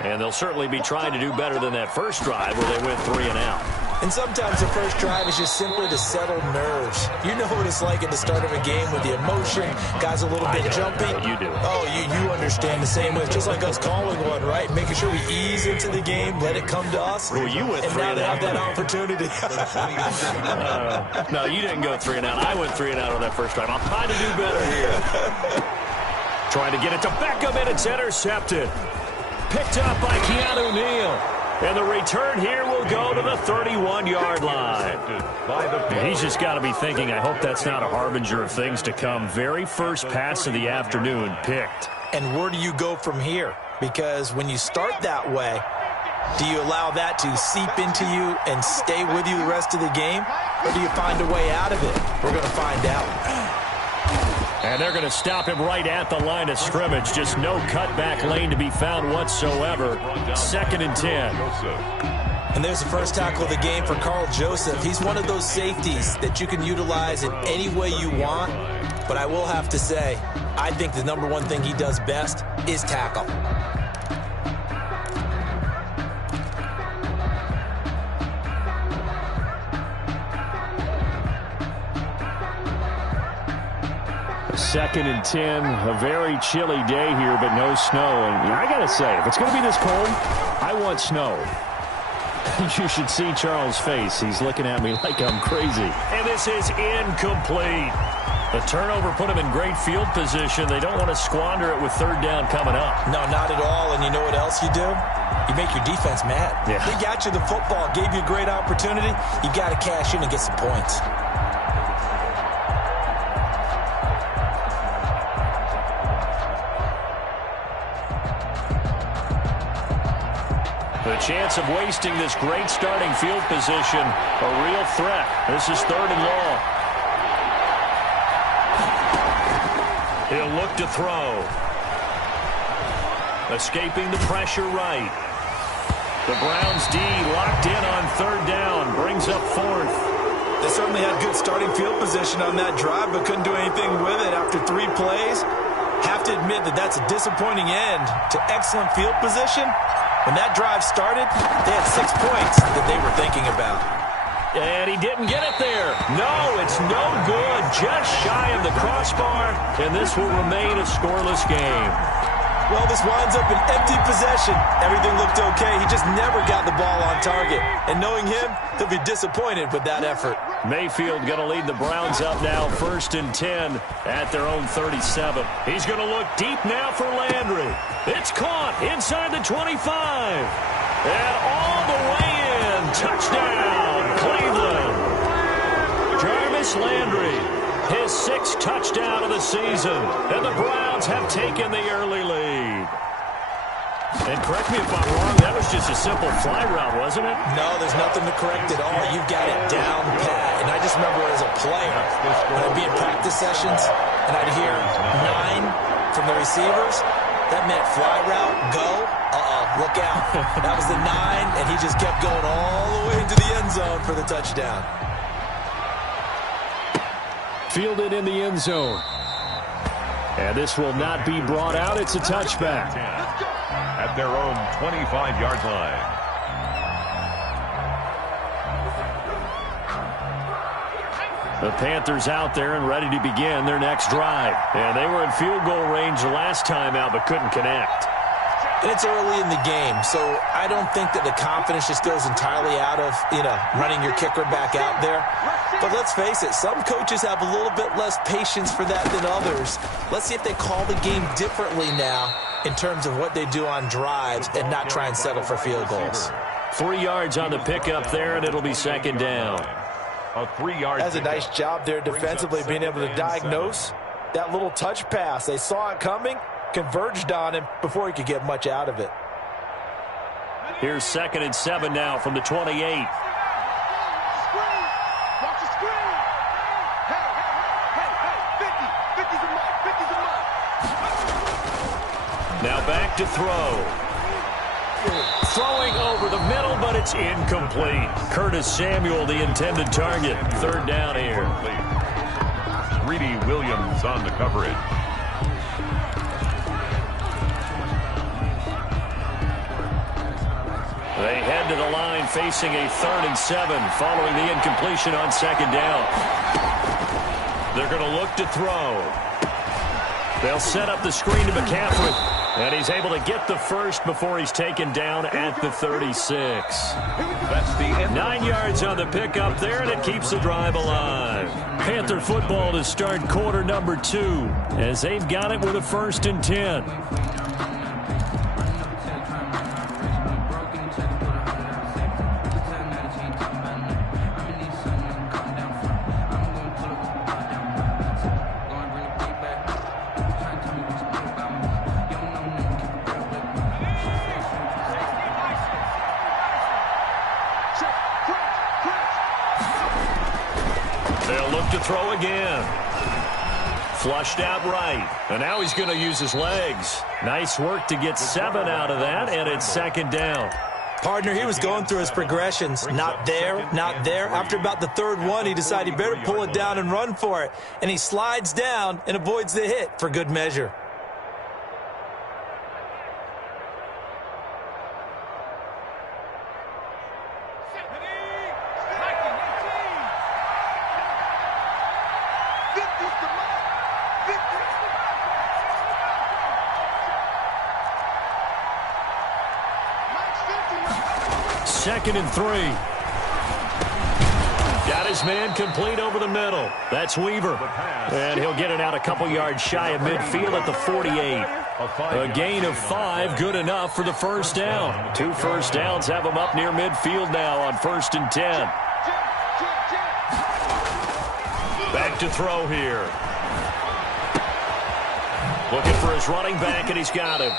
And they'll certainly be trying to do better than that first drive where they went 3 and out. And sometimes the first drive is just simply to settle nerves. You know what it's like at the start of a game with the emotion, guys a little bit jumpy. You do. Oh, you understand the same way. It's just like us calling one, right? Making sure we ease into the game, let it come to us. Well, you went and 3 now and they out. have that opportunity. No, you didn't go 3 and out. I went 3 and out on that first drive. I'll try to do better here. Trying to get it to Beckham, and it's intercepted. Picked up by Keanu Neal. And the return here will go to the 31-yard line. And he's just got to be thinking, I hope that's not a harbinger of things to come. Very first pass of the afternoon picked. And where do you go from here? Because when you start that way, do you allow that to seep into you and stay with you the rest of the game? Or do you find a way out of it? We're going to find out. And they're going to stop him right at the line of scrimmage. Just no cutback lane to be found whatsoever. 2nd and 10. And there's the first tackle of the game for Carl Joseph. He's one of those safeties that you can utilize in any way you want. But I will have to say, I think the number one thing he does best is tackle. Second and 10, a very chilly day here, but no snow. And I got to say, if it's going to be this cold, I want snow. You should see Charles' face. He's looking at me like I'm crazy. And this is incomplete. The turnover put him in great field position. They don't want to squander it with 3rd down coming up. No, not at all. And you know what else you do? You make your defense mad. Yeah. They got you the football, gave you a great opportunity. You got to cash in and get some points. The chance of wasting this great starting field position, a real threat. This is 3rd and long. He'll look to throw. Escaping the pressure right. The Browns D locked in on 3rd down. Brings up 4th. They certainly had good starting field position on that drive, but couldn't do anything with it after 3 plays. Have to admit that that's a disappointing end to excellent field position. When that drive started, they had 6 points that they were thinking about. And he didn't get it there. No, it's no good. Just shy of the crossbar, and this will remain a scoreless game. Well, this winds up an empty possession. Everything looked okay. He just never got the ball on target. And knowing him, he'll be disappointed with that effort. Mayfield going to lead the Browns up now, 1st and 10 at their own 37. He's going to look deep now for Landry. It's caught inside the 25. And all the way in. Touchdown, Cleveland. Jarvis Landry, his 6th touchdown of the season. And the Browns have taken the early lead. And correct me if I'm wrong, that was just a simple fly route, wasn't it? No, there's nothing to correct at all. You've got it down pat. And I just remember as a player, when I'd be in practice sessions, and I'd hear 9 from the receivers, that meant fly route, go, look out. That was the 9, and he just kept going all the way into the end zone for the touchdown. Fielded in the end zone. And this will not be brought out. It's a touchback. At their own 25-yard line. The Panthers out there and ready to begin their next drive. And they were in field goal range the last time out but couldn't connect. And it's early in the game, so I don't think that the confidence just goes entirely out of, running your kicker back out there. But let's face it, some coaches have a little bit less patience for that than others. Let's see if they call the game differently now in terms of what they do on drives and not try and settle for field goals. 3 yards on the pickup there, and it'll be 2nd down. A 3-yard. That's a nice job there defensively, being able to diagnose that little touch pass. They saw it coming, converged on him before he could get much out of it. Here's 2nd and 7 now from the 28. Now back to throw. Throwing over the middle, but it's incomplete. Curtis Samuel, the intended target. 3rd down here. Greedy Williams on the coverage. They head to the line facing a 3rd and 7 following the incompletion on 2nd down. They're going to look to throw. They'll set up the screen to McCaffrey. And he's able to get the first before he's taken down at the 36. That's the end. 9 yards on the pickup there, and it keeps the drive alive. Panther football to start quarter number 2 as they've got it with a 1st and 10. They'll look to throw again. Flushed out right. And now he's going to use his legs. Nice work to get 7 out of that, and it's 2nd down. Partner, he was going through his progressions. Not there, not there. After about the 3rd one, he decided he better pull it down and run for it. And he slides down and avoids the hit for good measure. Second and 3. Got his man complete over the middle. That's Weaver. And he'll get it out a couple yards shy of midfield at the 48. A gain of 5, good enough for the 1st down. 2 first downs have him up near midfield now on 1st and 10. Back to throw here. Looking for his running back, and he's got him.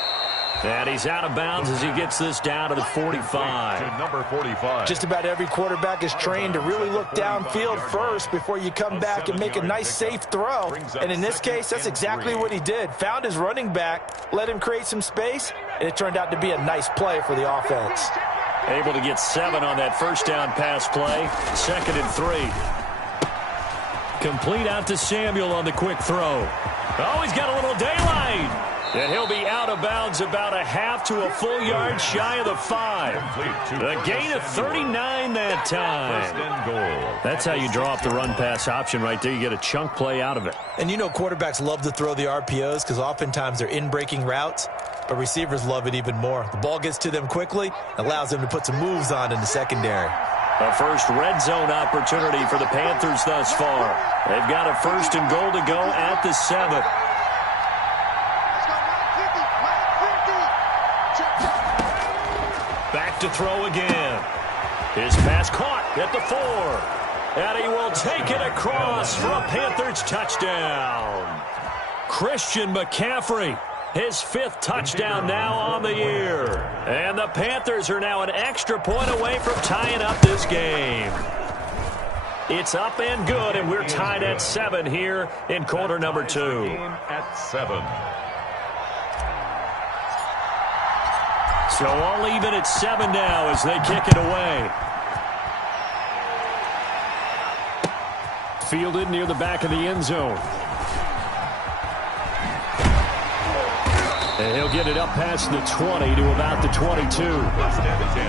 And he's out of bounds as he gets this down to the 45. To number 45. Just about every quarterback is trained to really look downfield first before you come back and make a nice, safe throw. And in this case, that's exactly what he did. Found his running back, let him create some space, and it turned out to be a nice play for the offense. Able to get 7 on that 1st down pass play. 2nd and 3. Complete out to Samuel on the quick throw. Oh, he's got a little daylight. And he'll be out of bounds about a half to a full yard shy of the 5. A gain of 39 that time. 1st and goal. That's how you draw up the run-pass option right there. You get a chunk play out of it. And you know quarterbacks love to throw the RPOs because oftentimes they're in-breaking routes, but receivers love it even more. The ball gets to them quickly, allows them to put some moves on in the secondary. A first red zone opportunity for the Panthers thus far. They've got a 1st and goal to go at the 7. Back to throw again. His pass caught at the 4. And he will take it across for a Panthers touchdown. Christian McCaffrey, his 5th touchdown now on the year. And the Panthers are now an extra point away from tying up this game. It's up and good, and we're tied at 7 here in quarter number 2. At 7. So all even at 7 now as they kick it away. Fielded near the back of the end zone. And he'll get it up past the 20 to about the 22. 1st and 10.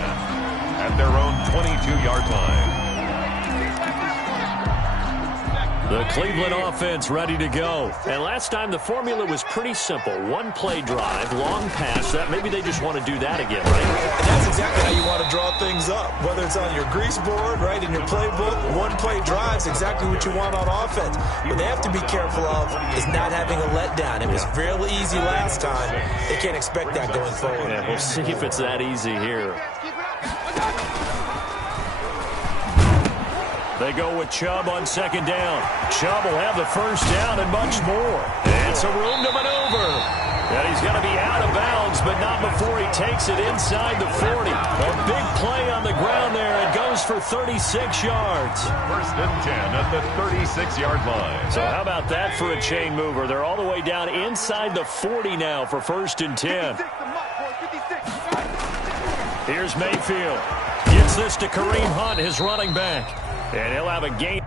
At their own 22-yard line. The Cleveland offense ready to go. And last time the formula was pretty simple. 1-play drive, long pass. That maybe they just want to do that again, right? And that's exactly how you want to draw things up. Whether it's on your grease board, right, in your playbook, 1-play drive is exactly what you want on offense. What they have to be careful of is not having a letdown. It was fairly easy last time. They can't expect that going forward. Yeah, we'll see if it's that easy here. They go with Chubb on 2nd down. Chubb will have the 1st down and much more. And some room to maneuver. And he's going to be out of bounds, but not before he takes it inside the 40. A big play on the ground there. It goes for 36 yards. 1st and 10 at the 36-yard line. So how about that for a chain mover? They're all the way down inside the 40 now for 1st and 10. Here's Mayfield. Gets this to Kareem Hunt, his running back. And he'll have a gain.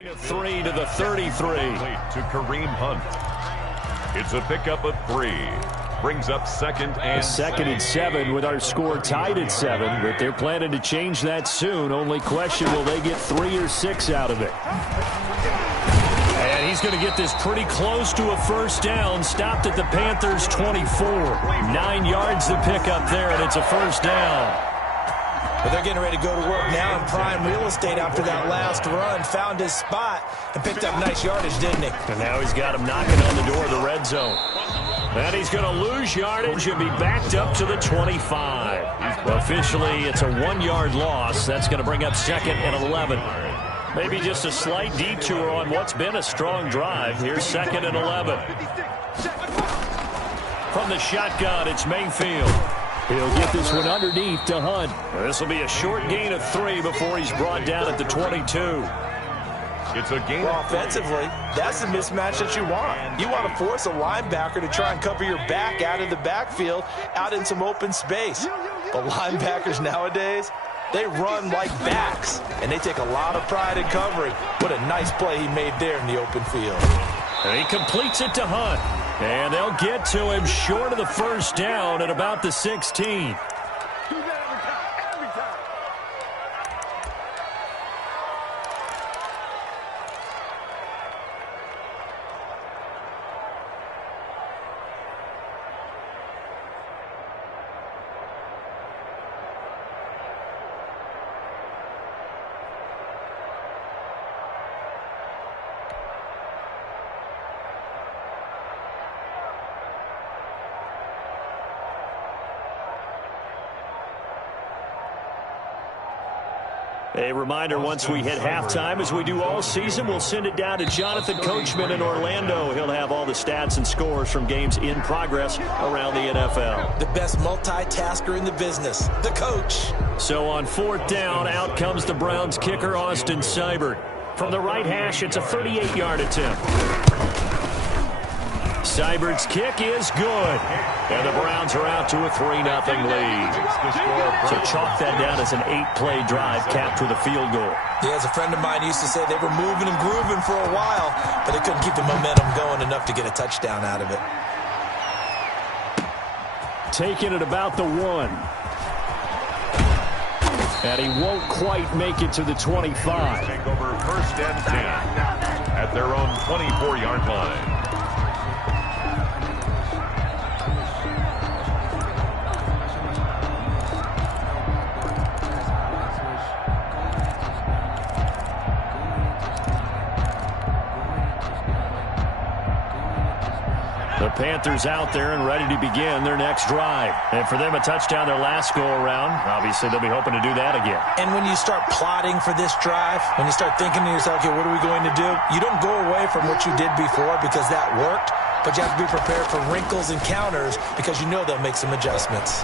3 to the 33. To Kareem Hunt. It's a pickup of 3. Brings up second and 7 with our score tied at 7, but they're planning to change that soon. Only question, will they get 3 or 6 out of it? And he's going to get this pretty close to a first down. Stopped at the Panthers' 24. 9 yards to pick up there, and it's a first down. But they're getting ready to go to work now in prime real estate after that last run. Found his spot and picked up nice yardage, didn't he? And now he's got him knocking on the door of the red zone. And he's going to lose yardage and be backed up to the 25. Officially, it's a 1-yard loss. That's going to bring up second and 11. Maybe just a slight detour on what's been a strong drive. Here's second and 11. From the shotgun, it's Mayfield. He'll get this one underneath to Hunt. This will be a short gain of 3 before he's brought down at the 22. It's a gain. Well, offensively, that's the mismatch that you want. You want to force a linebacker to try and cover your back out of the backfield, out in some open space. But linebackers nowadays, they run like backs, and they take a lot of pride in covering. What a nice play he made there in the open field. And he completes it to Hunt. And they'll get to him short of the first down at about the 16. A reminder, once we hit halftime, as we do all season, we'll send it down to Jonathan Coachman in Orlando. He'll have all the stats and scores from games in progress around the NFL. The best multitasker in the business, the coach. So on 4th down, out comes the Browns kicker, Austin Seibert. From the right hash, it's a 38-yard attempt. Seibert's kick is good. And the Browns are out to a 3-0 lead. So chalk that down as an 8-play drive capped with a field goal. Yeah, as a friend of mine used to say, they were moving and grooving for a while, but they couldn't keep the momentum going enough to get a touchdown out of it. Taking it about the 1. And he won't quite make it to the 25. Take over first and 10 at their own 24-yard line. The Panthers out there and ready to begin their next drive. And for them, a touchdown their last go-around. Obviously, they'll be hoping to do that again. And when you start plotting for this drive, when you start thinking to yourself, okay, what are we going to do? You don't go away from what you did before because that worked, but you have to be prepared for wrinkles and counters because you know they'll make some adjustments.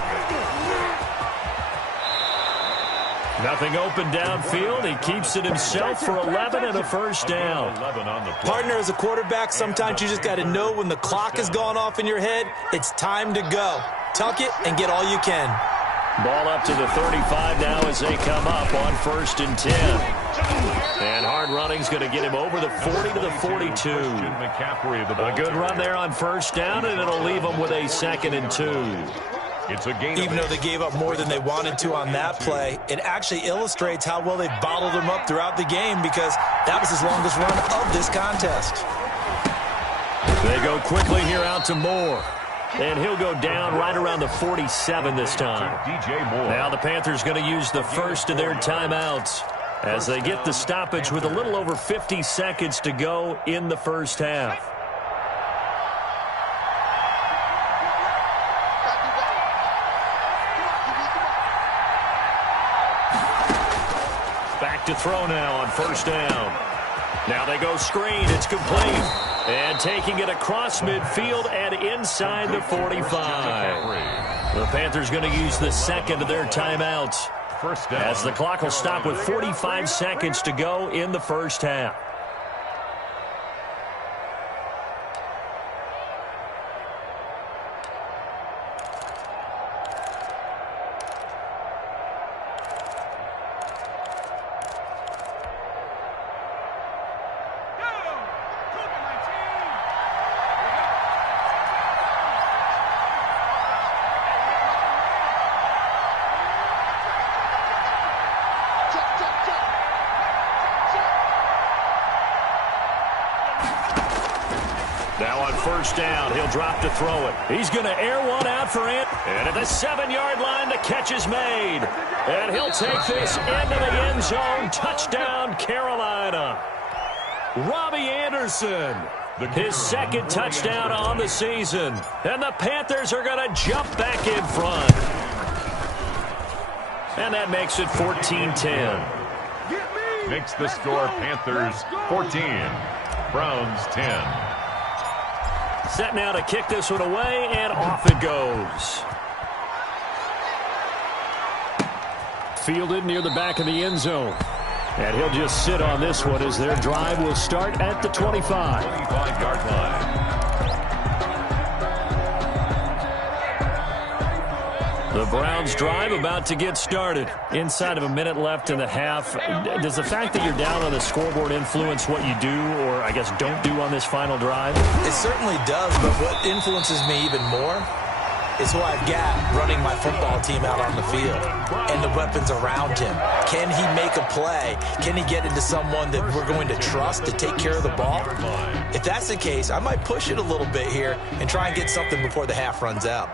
Nothing open downfield. He keeps it himself for 11 and a first down. Partner, as a quarterback, sometimes you just got to know when the clock has gone off in your head, it's time to go. Tuck it and get all you can. Ball up to the 35 now as they come up on 1st and 10. And hard running's going to get him over the 40 to the 42. A good run there on 1st down, and it'll leave him with a 2nd and 2. It's a gain. Even though they gave up more than they wanted to on that play, it actually illustrates how well they bottled them up throughout the game because that was his longest run of this contest. They go quickly here out to Moore. And he'll go down right around the 47 this time. Now the Panthers going to use the first of their timeouts as they get the stoppage with a little over 50 seconds to go in the first half. Back to throw now on 1st down. Now they go screen. It's complete. And taking it across midfield and inside the 45. The Panthers going to use the second of their timeouts as the clock will stop with 45 seconds to go in the first half. first down. He'll drop to throw it. He's going to air one out for it. And at the 7-yard line, the catch is made. And he'll take this into the end zone. Touchdown, Carolina. Robbie Anderson, his second touchdown on the season. And the Panthers are going to jump back in front. And that makes it 14-10. Makes the score Panthers 14, Browns 10. Set now to kick this one away, and off it goes. Fielded near the back of the end zone. And he'll just sit on this one as their drive will start at the 25. 25-yard line. The Browns drive about to get started. Inside of a minute left in the half. Does the fact that you're down on the scoreboard influence what you do, or I guess don't do on this final drive? It certainly does, but what influences me even more is who I've got running my football team out on the field and the weapons around him. Can he make a play? Can he get into someone that we're going to trust to take care of the ball? If that's the case, I might push it a little bit here and try and get something before the half runs out.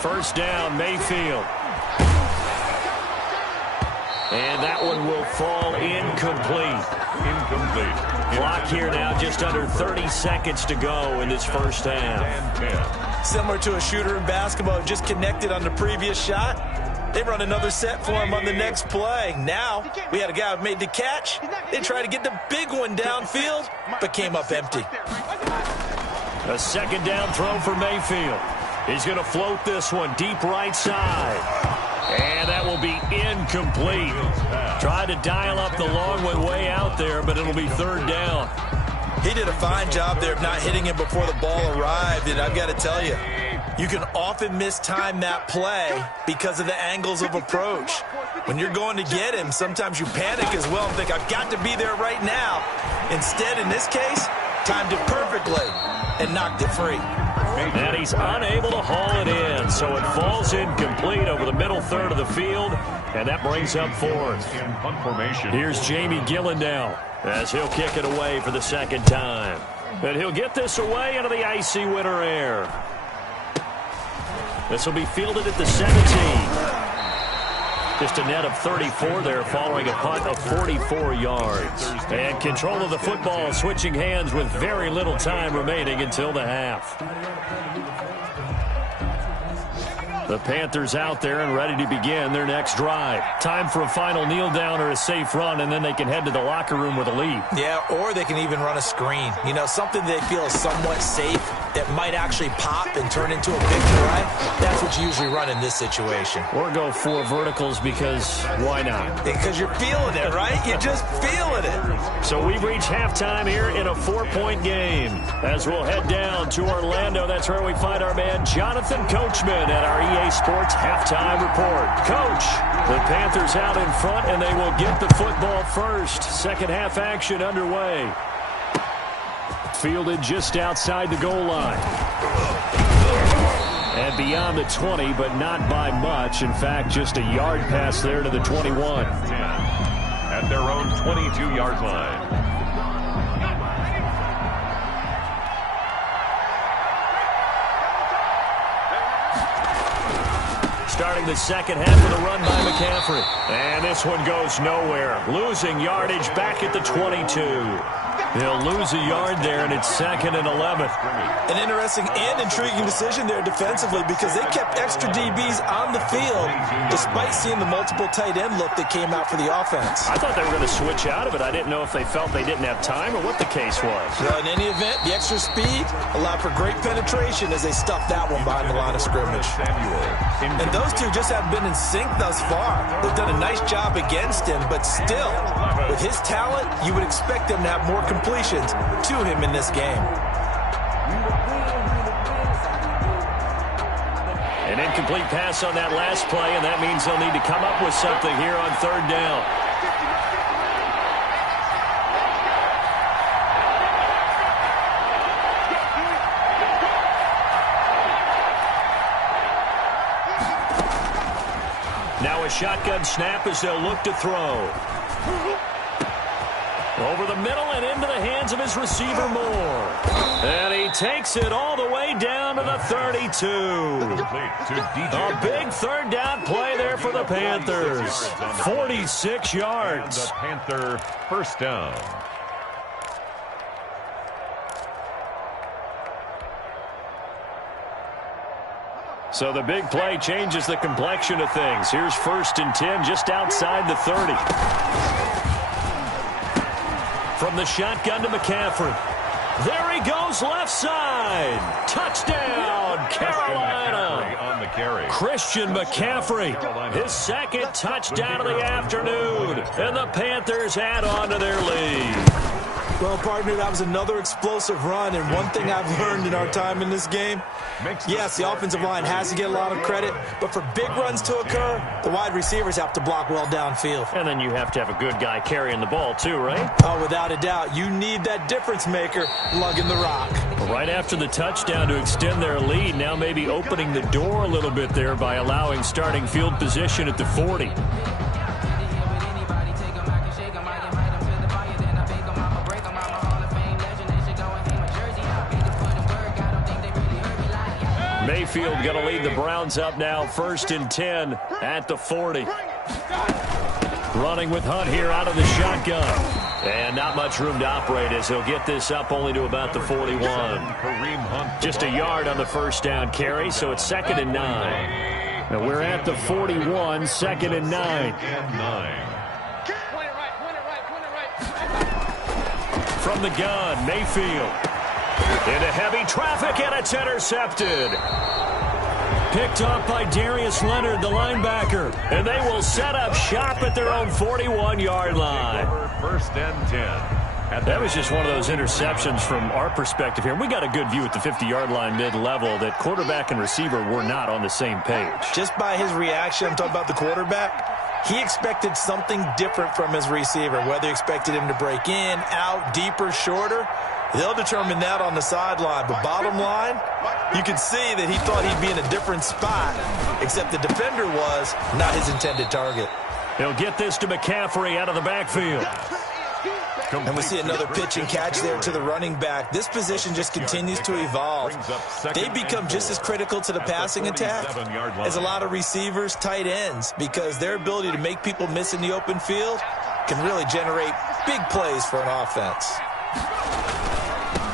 First down, Mayfield. And that one will fall incomplete. Clock here now, just under 30 seconds to go in this first half. Similar to a shooter in basketball, just connected on the previous shot. They run another set for him on the next play. Now, we had a guy who made the catch. They tried to get the big one downfield, but came up empty. A second down throw for Mayfield. He's going to float this one deep right side. And that will be incomplete. Tried to dial up the long one way out there, but it'll be third down. He did a fine job there of not hitting him before the ball arrived, and I've got to tell you, you can often mistime that play because of the angles of approach. When you're going to get him, sometimes you panic as well and think, I've got to be there right now. Instead, in this case, timed it perfectly and knocked it free. And he's unable to haul it in, so it falls incomplete over the middle third of the field, and that brings up fourth. Here's Jamie Gillen now as he'll kick it away for the second time. And he'll get this away into the icy winter air. This will be fielded at the 17. Just a net of 34 there following a punt of 44 yards. And control of the football switching hands with very little time remaining until the half. The Panthers out there and ready to begin their next drive. Time for a final kneel down or a safe run, and then they can head to the locker room with a lead. Yeah, or they can even run a screen. You know, something they feel is somewhat safe that might actually pop and turn into a big play. That's what you usually run in this situation. Or go four verticals because why not? Because you're feeling it, right? You're just feeling it. So we've reached halftime here in a 4-point game. As we'll head down to Orlando, that's where we find our man Jonathan Coachman at our EA Sports Halftime Report. Coach, the Panthers out in front, and they will get the football first. Second half action underway. Fielded just outside the goal line. And beyond the 20, but not by much. In fact, just a yard pass there to the 21. At their own 22-yard line. Starting the second half with a run by McCaffrey. And this one goes nowhere. Losing yardage back at the 22. They'll lose a yard there, and it's 2nd and 11. An interesting and intriguing decision there defensively because they kept extra DBs on the field despite seeing the multiple tight end look that came out for the offense. I thought they were going to switch out of it. I didn't know if they felt they didn't have time or what the case was. Well, in any event, the extra speed allowed for great penetration as they stuffed that one behind the line of scrimmage. And those two just haven't been in sync thus far. They've done a nice job against him, but still, with his talent, you would expect them to have more completions to him in this game. An incomplete pass on that last play, and that means they'll need to come up with something here on third down. Now Now a shotgun snap as they'll look to throw. Over the middle and into the hands of his receiver Moore. And he takes it all the way down to the 32. A big third down play there for the Panthers. 46 yards. The Panther first down. So the big play changes the complexion of things. Here's 1st and 10 just outside the 30. From the shotgun to McCaffrey. There he goes left side. Touchdown, Carolina. On the carry. Christian McCaffrey, his 2nd touchdown of the afternoon. And the Panthers add on to their lead. Well, partner, that was another explosive run, and one thing I've learned in our time in this game, yes, the offensive line has to get a lot of credit, but for big runs to occur, the wide receivers have to block well downfield. And then you have to have a good guy carrying the ball too, right? Oh, without a doubt. You need that difference maker lugging the rock. Right after the touchdown to extend their lead, now maybe opening the door a little bit there by allowing starting field position at the 40. Mayfield going to lead the Browns up now, 1st and 10 at the 40. Running with Hunt here out of the shotgun. And not much room to operate as he'll get this up only to about the 41. Just a yard on the first down carry, so it's 2nd and 9. Now we're at the 41, 2nd and 9. From the gun, Mayfield. Into heavy traffic, and it's intercepted. Picked off by Darius Leonard, the linebacker. And they will set up shop at their own 41-yard line. 1st and 10. That was just one of those interceptions from our perspective here. We got a good view at the 50-yard line mid-level that quarterback and receiver were not on the same page. Just by his reaction, I'm talking about the quarterback, he expected something different from his receiver, whether he expected him to break in, out, deeper, shorter. They'll determine that on the sideline. But bottom line, you can see that he thought he'd be in a different spot, except the defender was not his intended target. He'll get this to McCaffrey out of the backfield. And we see another pitch and catch there to the running back. This position just continues to evolve. They become just as critical to the passing attack as a lot of receivers, tight ends, because their ability to make people miss in the open field can really generate big plays for an offense.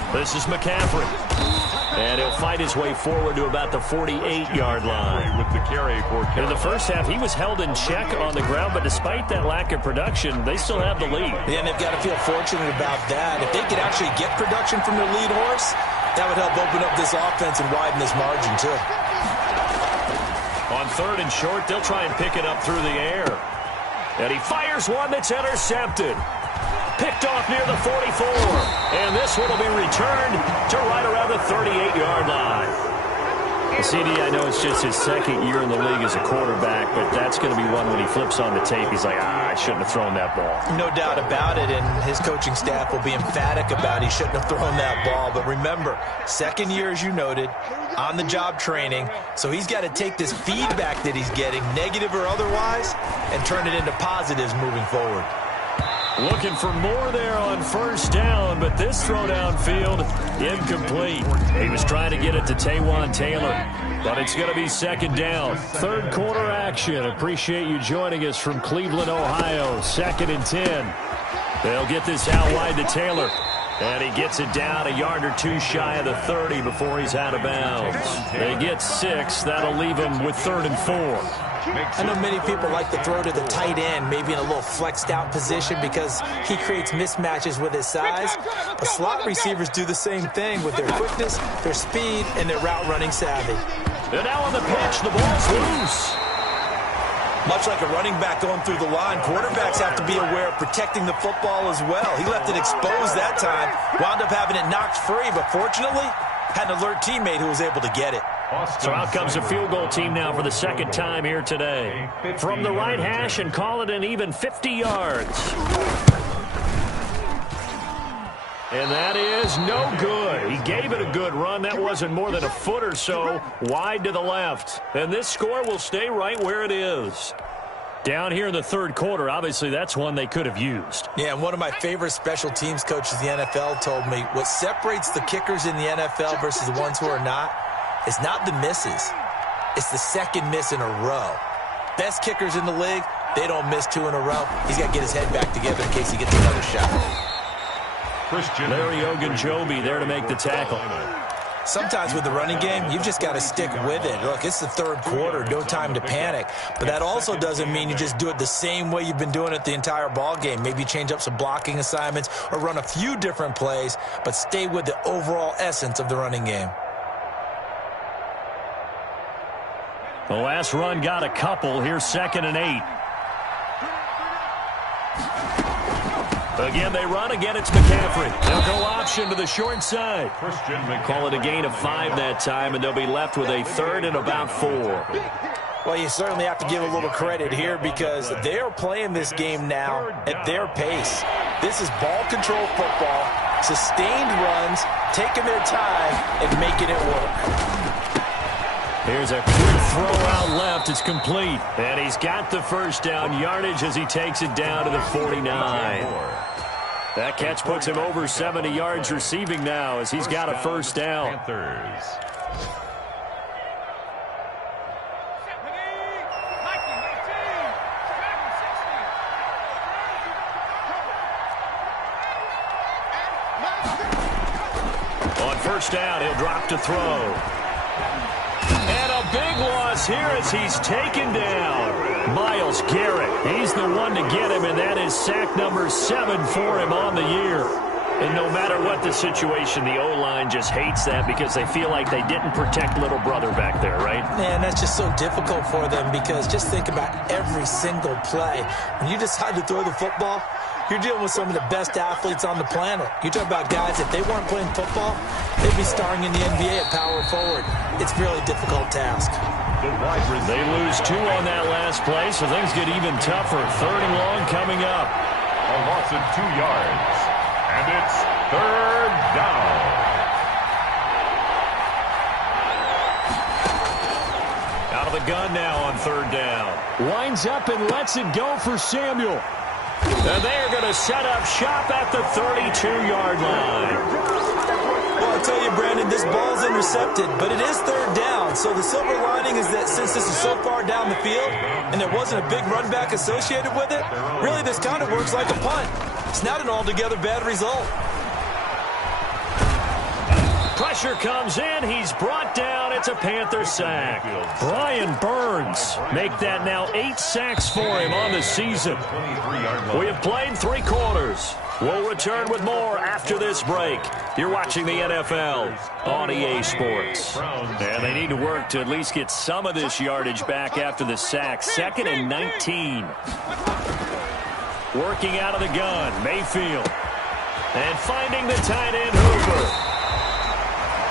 This is McCaffrey. And he'll fight his way forward to about the 48-yard line. With the carry for in the first half, he was held in check on the ground, but despite that lack of production, they still have the lead. Yeah, and they've got to feel fortunate about that. If they could actually get production from their lead horse, that would help open up this offense and widen this margin, too. On 3rd and short, they'll try and pick it up through the air. And he fires one that's intercepted. Picked off near the 44. And this one will be returned to right around the 38-yard line. CD, I know it's just his 2nd year in the league as a quarterback, but that's going to be one when he flips on the tape. He's like, I shouldn't have thrown that ball. No doubt about it, and his coaching staff will be emphatic about he shouldn't have thrown that ball. But remember, 2nd year, as you noted, on-the-job training, so he's got to take this feedback that he's getting, negative or otherwise, and turn it into positives moving forward. Looking for more there on 1st down, but this throw downfield, incomplete. He was trying to get it to Taywan Taylor, but it's going to be 2nd down. 3rd quarter action. Appreciate you joining us from Cleveland, Ohio. 2nd and 10. They'll get this out wide to Taylor. And he gets it down a yard or two shy of the 30 before he's out of bounds. They get 6. That'll leave him with 3rd and 4. I know many people like to throw to the tight end, maybe in a little flexed out position because he creates mismatches with his size. But slot receivers do the same thing with their quickness, their speed, and their route running savvy. And now on the pitch, the ball's loose. Much like a running back going through the line, quarterbacks have to be aware of protecting the football as well. He left it exposed that time, wound up having it knocked free, but fortunately had an alert teammate who was able to get it. So out comes a field goal team now for the 2nd time here today. From the right hash and call it an even 50 yards. And that is no good. He gave it a good run. That wasn't more than a foot or so wide to the left. And this score will stay right where it is. Down here in the third quarter, obviously that's one they could have used. Yeah, and one of my favorite special teams coaches in the NFL told me what separates the kickers in the NFL versus the ones who are not is not the misses. It's the second miss in a row. Best kickers in the league, they don't miss 2 in a row. He's got to get his head back together in case he gets another shot. Larry Ogunjobi there to make the tackle. Sometimes with the running game, you've just got to stick with it. Look, it's the third quarter, no time to panic. But that also doesn't mean you just do it the same way you've been doing it the entire ball game. Maybe change up some blocking assignments or run a few different plays, but stay with the overall essence of the running game. The last run got a couple. Here's 2nd and 8. Again, they run. Again, it's McCaffrey. They'll go option to the short side. Call it a gain of 5 that time, and they'll be left with a 3rd and about 4. Well, you certainly have to give a little credit here because they're playing this game now at their pace. This is ball control football, sustained runs, taking their time, and making it work. Here's a quick throw out left. It's complete. And he's got the first down yardage as he takes it down to the 49. That catch puts him over 70 yards receiving now as he's got a first down. On first down, he'll drop to throw. And a big loss here as he's taken down. Myles Garrett, he's the one to get him, and that is sack number 7 for him on the year. And no matter what the situation, the O-line just hates that because they feel like they didn't protect little brother back there, right? Man, that's just so difficult for them because just think about every single play. When you decide to throw the football, you're dealing with some of the best athletes on the planet. You talk about guys, if they weren't playing football, they'd be starring in the NBA at power forward. It's a really difficult task. They lose 2 on that last play, so things get even tougher. 3rd and long coming up. A loss of 2 yards. And it's 3rd down. Out of the gun now on 3rd down. Winds up and lets it go for Samuel. And they're going to set up shop at the 32-yard line. Well, I tell you, Brandon, this ball's intercepted, but it is 3rd down. So the silver lining is that since this is so far down the field and there wasn't a big run back associated with it, really this kind of works like a punt. It's not an altogether bad result. Pressure comes in. He's brought down. It's a Panther sack. Brian Burns make that now 8 sacks for him on the season. We have played 3 quarters. We'll return with more after this break. You're watching the NFL on EA Sports. And they need to work to at least get some of this yardage back after the sack. 2nd and 19. Working out of the gun, Mayfield. And finding the tight end, Hooper.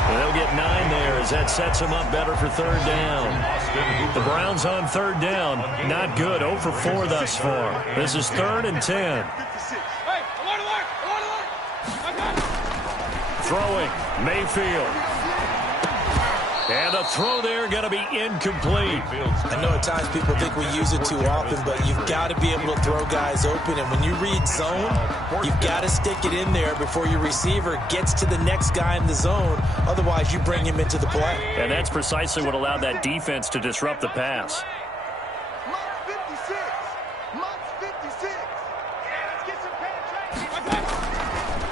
And they'll get 9 there as that sets them up better for 3rd down. The Browns on 3rd down. Not good. 0 for 4 thus far. This is 3rd and 10. Throwing, Mayfield. And a throw there going to be incomplete. I know at times people think we use it too often, but you've got to be able to throw guys open. And when you read zone, you've got to stick it in there before your receiver gets to the next guy in the zone. Otherwise, you bring him into the play. And that's precisely what allowed that defense to disrupt the pass.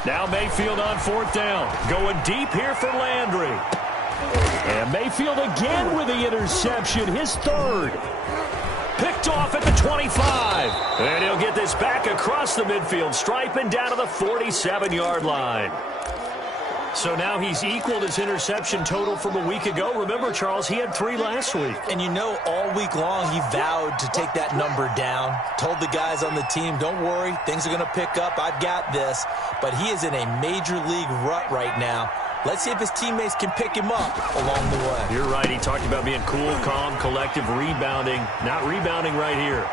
Now Mayfield on 4th down. Going deep here for Landry. And Mayfield again with the interception, his 3rd. Picked off at the 25. And he'll get this back across the midfield stripe and down to the 47-yard line. So now he's equaled his interception total from a week ago. Remember, Charles, he had 3 last week. And you know, all week long he vowed to take that number down. Told the guys on the team, don't worry, things are going to pick up. I've got this. But he is in a major league rut right now. Let's see if his teammates can pick him up along the way. You're right. He talked about being cool, calm, collective, rebounding. Not rebounding right here.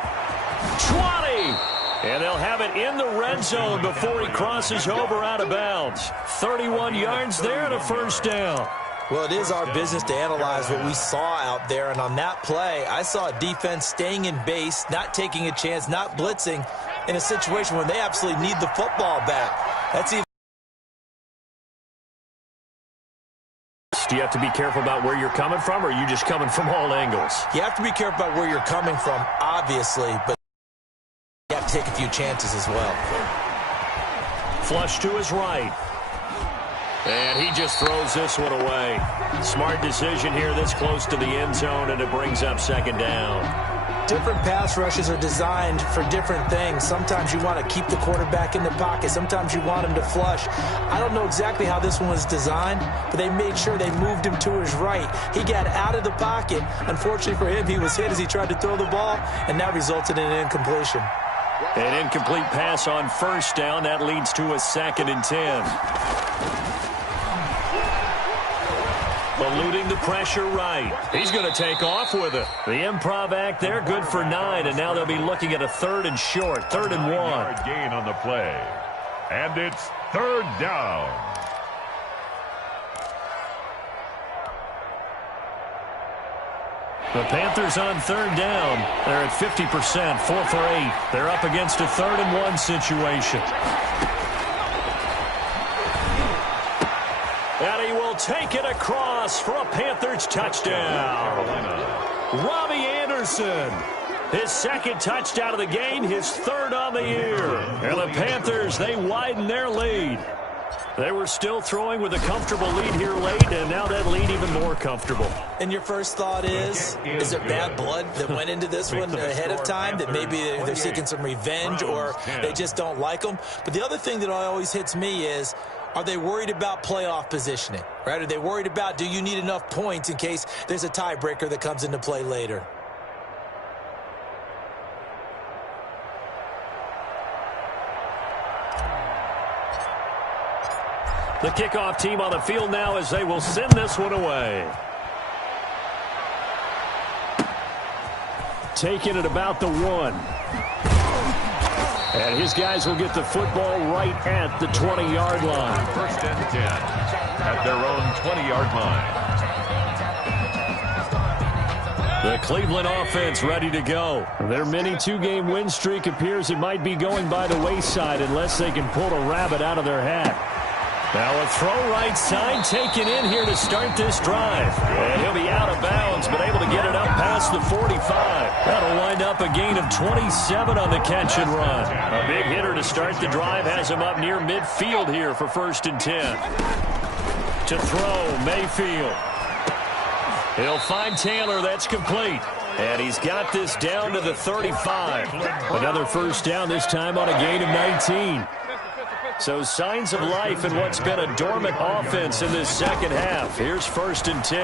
20! And they'll have it in the red zone before he crosses over out of bounds. 31 yards there and a first down. Well, it is our business to analyze what we saw out there, and on that play, I saw a defense staying in base, not taking a chance, not blitzing in a situation where they absolutely need the football back. That's even. Do you have to be careful about where you're coming from, or are you just coming from all angles? You have to be careful about where you're coming from, obviously, but you have to take a few chances as well. Flush to his right. And he just throws this one away. Smart decision here this close to the end zone, and it brings up second down. Different pass rushes are designed for different things. Sometimes you want to keep the quarterback in the pocket. Sometimes you want him to flush. I don't know exactly how this one was designed, but they made sure they moved him to his right. He got out of the pocket. Unfortunately for him, he was hit as he tried to throw the ball, and that resulted in an incompletion. An incomplete pass on first down. That leads to a 2nd and 10. Eluding the pressure right. He's going to take off with it. The improv act there, good for 9, and now they'll be looking at a 3rd and short, 3rd and 1. Yard gain on the play. And it's 3rd down. The Panthers on 3rd down. They're at 50%, 4 for 8. They're up against a 3rd and 1 situation. And he will take it across for a Panthers touchdown. Robbie Anderson, his 2nd touchdown of the game, his 3rd on the year. And the Panthers, they widen their lead. They were still throwing with a comfortable lead here late, and now that lead even more comfortable. And your first thought is it bad blood that went into this one ahead of time, that maybe they're seeking some revenge or they just don't like them? But the other thing that always hits me is, are they worried about playoff positioning, right? Are they worried about, do you need enough points in case there's a tiebreaker that comes into play later? The kickoff team on the field now as they will send this one away. Taking it about the 1. And his guys will get the football right at the 20-yard line. 1st and 10 at their own 20-yard line. The Cleveland offense ready to go. Their mini 2-game win streak appears it might be going by the wayside unless they can pull a rabbit out of their hat. Now a throw right side taken in here to start this drive. And he'll be out of bounds, but able to get it up past the 45. That'll wind up a gain of 27 on the catch and run. A big hitter to start the drive has him up near midfield here for 1st and 10. To throw, Mayfield. He'll find Taylor. That's complete. And he's got this down to the 35. Another first down, this time on a gain of 19. So signs of life in what's been a dormant offense in this second half. Here's 1st and 10.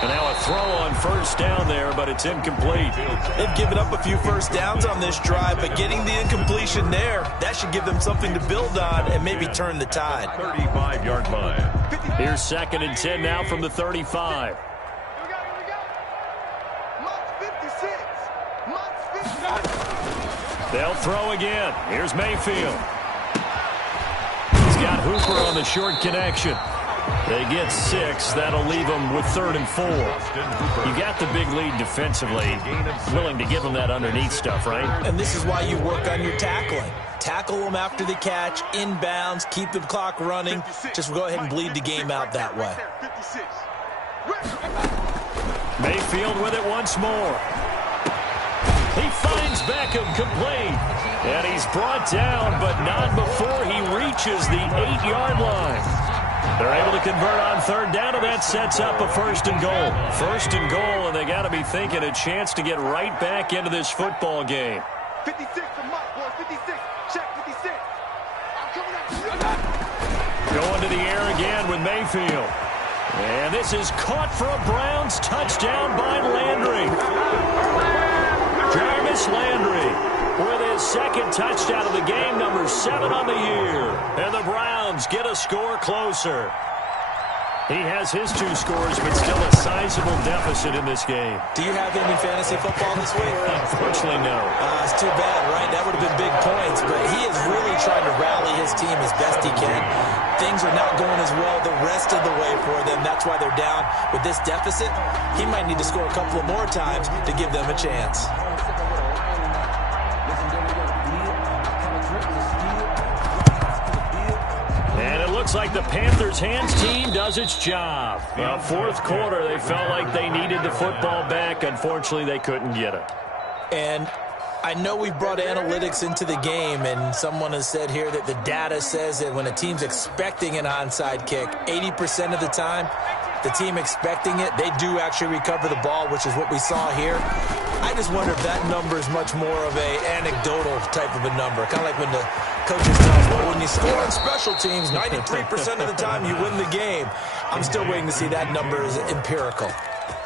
And now a throw on first down there, but it's incomplete. They've given up a few first downs on this drive, but getting the incompletion there, that should give them something to build on and maybe turn the tide. 35-yard line. Here's 2nd and 10 now from the 35. They'll throw again. Here's Mayfield. He's got Hooper on the short connection. They get 6. That'll leave them with 3rd and 4. You got the big lead defensively. Willing to give them that underneath stuff, right? And this is why you work on your tackling. Tackle them after the catch, inbounds, keep the clock running. Just go ahead and bleed the game out that way. Mayfield with it once more. He finds Beckham complete. And he's brought down, but not before he reaches the 8-yard line. They're able to convert on 3rd down, and that sets up a 1st and goal. 1st and goal, and they got to be thinking a chance to get right back into this football game. 56 to Mike, boys. 56. Check 56. I'm coming out. Going to the air again with Mayfield. And this is caught for a Browns touchdown by Landry. Jarvis Landry with his 2nd touchdown of the game, number 7 on the year. And the Browns get a score closer. He has his 2 scores, but still a sizable deficit in this game. Do you have him in fantasy football this week? Unfortunately, no. It's too bad, right? That would have been big points, but he is really trying to rally his team as best he can. Things are not going as well the rest of the way for them. That's why they're down. With this deficit, he might need to score a couple of more times to give them a chance. And it looks like the Panthers' hands team does its job. Fourth quarter, they felt like they needed the football back. Unfortunately, they couldn't get it. And I know we brought analytics into the game, and someone has said here that the data says that when a team's expecting an onside kick, 80% of the time, the team expecting it, they do actually recover the ball, which is what we saw here. I just wonder if that number is much more of a anecdotal type of a number. Kind of like when the coaches tell us, well, when you score on special teams, 93% of the time you win the game. I'm still waiting to see that number is empirical.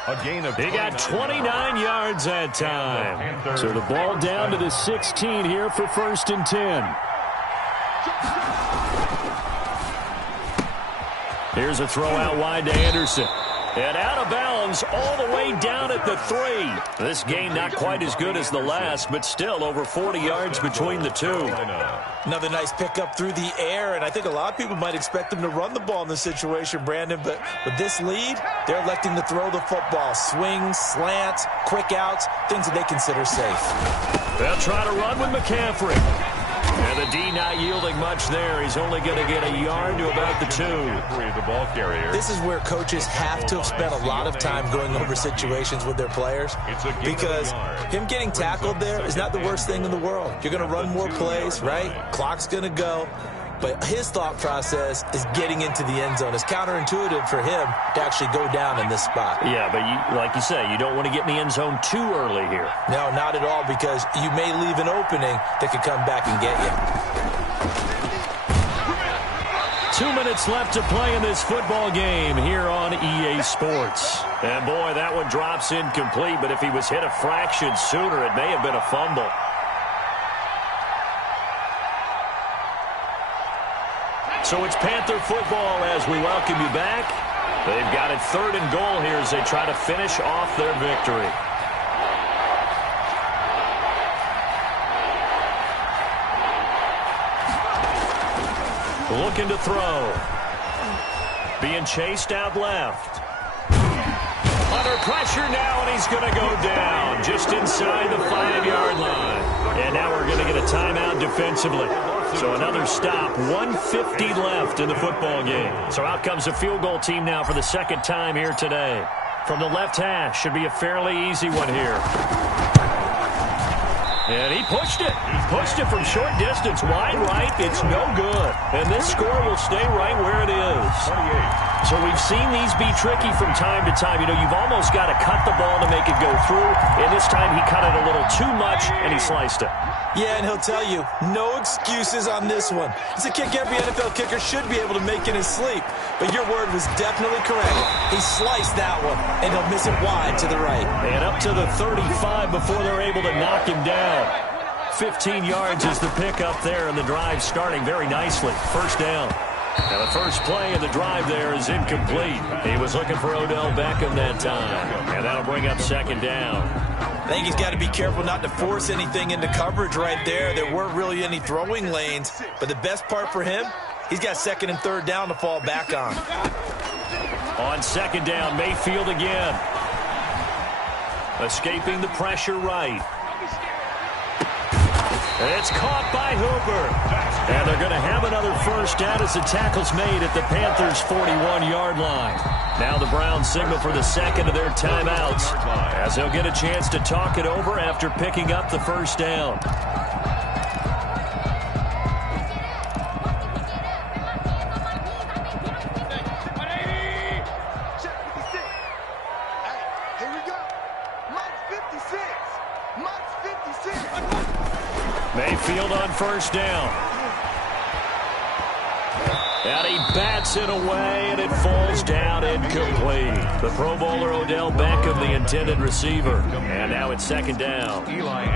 A gain of He got 29 yards that time. So the ball down to the 16 here for 1st and 10. Here's a throw out wide to Anderson. And out of bounds all the way down at the 3. This game not quite as good as the last, but still over 40 yards between the two. Another nice pickup through the air, and I think a lot of people might expect them to run the ball in this situation, Brandon, but with this lead, they're electing to throw the football. Swings, slants, quick outs, things that they consider safe. They'll try to run with McCaffrey. And the D not yielding much there. He's only going to get a yard to about the 2. The ball carrier. This is where coaches have to have spent a lot of time going over situations with their players, because him getting tackled there is not the worst thing in the world. You're going to run more plays, right? Clock's going to go. But his thought process is getting into the end zone. It's counterintuitive for him to actually go down in this spot. Yeah, but like you say, you don't want to get in the end zone too early here. No, not at all, because you may leave an opening that could come back and get you. 2 minutes left to play in this football game here on EA Sports. And boy, that one drops incomplete, but if he was hit a fraction sooner, it may have been a fumble. So it's Panther football as we welcome you back. They've got it 3rd and goal here as they try to finish off their victory. Looking to throw. Being chased out left. Under pressure now, and he's going to go down just inside the 5-yard line. And now we're going to get a timeout defensively. So another stop, 1:50 left in the football game. So out comes the field goal team now for the 2nd time here today. From the left hash, should be a fairly easy one here. And he pushed it. He pushed it from short distance, wide right. It's no good. And this score will stay right where it is. 28. So we've seen these be tricky from time to time. You know, you've almost got to cut the ball to make it go through. And this time he cut it a little too much, and he sliced it. Yeah, and he'll tell you, no excuses on this one. It's a kick every NFL kicker should be able to make in his sleep. But your word was definitely correct. He sliced that one, and he'll miss it wide to the right. And up to the 35 before they're able to knock him down. 15 yards is the pickup there, and the drive starting very nicely. 1st down. Now the first play of the drive there is incomplete. He was looking for Odell Beckham that time. And that'll bring up 2nd down. I think he's got to be careful not to force anything into coverage right there. There weren't really any throwing lanes. But the best part for him, he's got 2nd and 3rd down to fall back on. On 2nd down, Mayfield again. Escaping the pressure right. It's caught by Hooper. And they're going to have another first down as the tackle's made at the Panthers' 41-yard line. Now the Browns signal for the 2nd of their timeouts as they'll get a chance to talk it over after picking up the first down. Mayfield on 1st down. And he bats it away, and it falls down incomplete. The Pro Bowler Odell Beckham, the intended receiver. And now it's second down.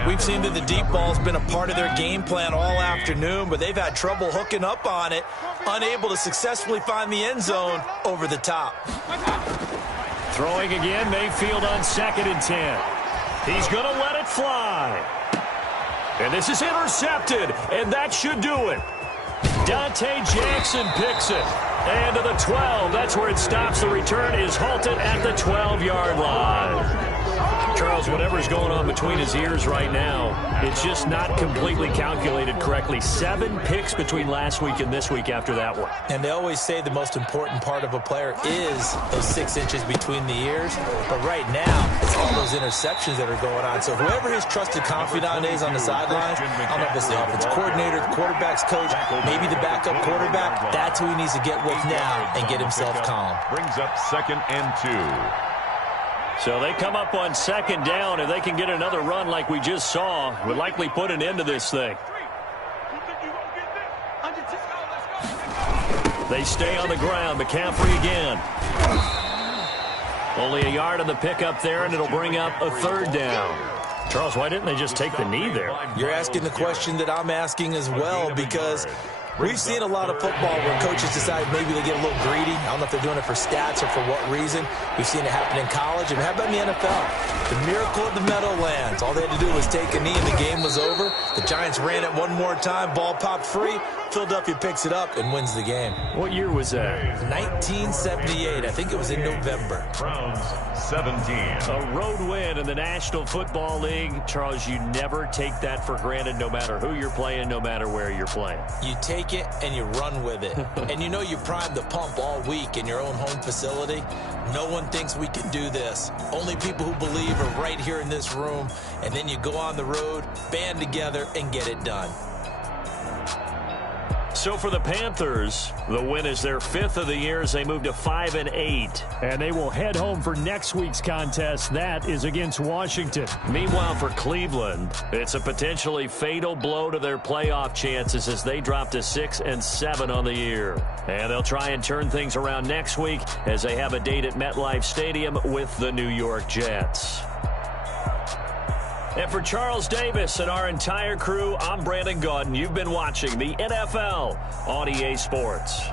We've seen that the deep ball's been a part of their game plan all afternoon, but they've had trouble hooking up on it, unable to successfully find the end zone over the top. Throwing again, Mayfield on 2nd and 10. He's going to let it fly. And this is intercepted, and that should do it. Dante Jackson picks it. And to the 12. That's where it stops. The return is halted at the 12-yard line. Charles, whatever's going on between his ears right now, it's just not completely calculated correctly. 7 picks between last week and this week after that one. And they always say the most important part of a player is those 6 inches between the ears. But right now, it's all those interceptions that are going on. So whoever his trusted confidant is on the sidelines, I don't know if it's the offensive coordinator, the quarterback's coach, maybe the backup quarterback, that's who he needs to get with now and get himself calm. Brings up 2nd and 2. So they come up on 2nd down. If they can get another run like we just saw, would likely put an end to this thing. They stay on the ground. McCaffrey again. Only a yard on the pickup there, and it'll bring up a 3rd down. Charles, why didn't they just take the knee there? You're asking the question that I'm asking as well, because we've seen a lot of football where coaches decide maybe they get a little greedy. I don't know if they're doing it for stats or for what reason. We've seen it happen in college. And how about in the NFL? The miracle of the Meadowlands. All they had to do was take a knee and the game was over. The Giants ran it one more time. Ball popped free. Philadelphia picks it up and wins the game. What year was that? 1978. I think it was in November. Browns 17. A road win in the National Football League. Charles, you never take that for granted, no matter who you're playing, no matter where you're playing. You take it and you run with it. And you know you primed the pump all week in your own home facility. No one thinks we can do this. Only people who believe are right here in this room. And then you go on the road, band together, and get it done. So for the Panthers, the win is their 5th of the year as they move to 5-8. And they will head home for next week's contest. That is against Washington. Meanwhile, for Cleveland, it's a potentially fatal blow to their playoff chances as they drop to 6-7 on the year. And they'll try and turn things around next week as they have a date at MetLife Stadium with the New York Jets. And for Charles Davis and our entire crew, I'm Brandon Gaudin. You've been watching the NFL on EA Sports.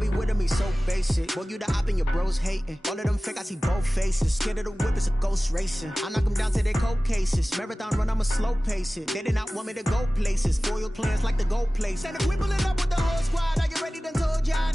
be with me so basic. Boy, you the op and your bros hating. All of them fake, I see both faces. Scared of the whip, it's a ghost racing. I knock them down to their cold cases. Marathon run, I'ma slow pace it. They did not want me to go places. Foil plans like the gold place. And if we pullin' up with the whole squad, are you ready? Done told y'all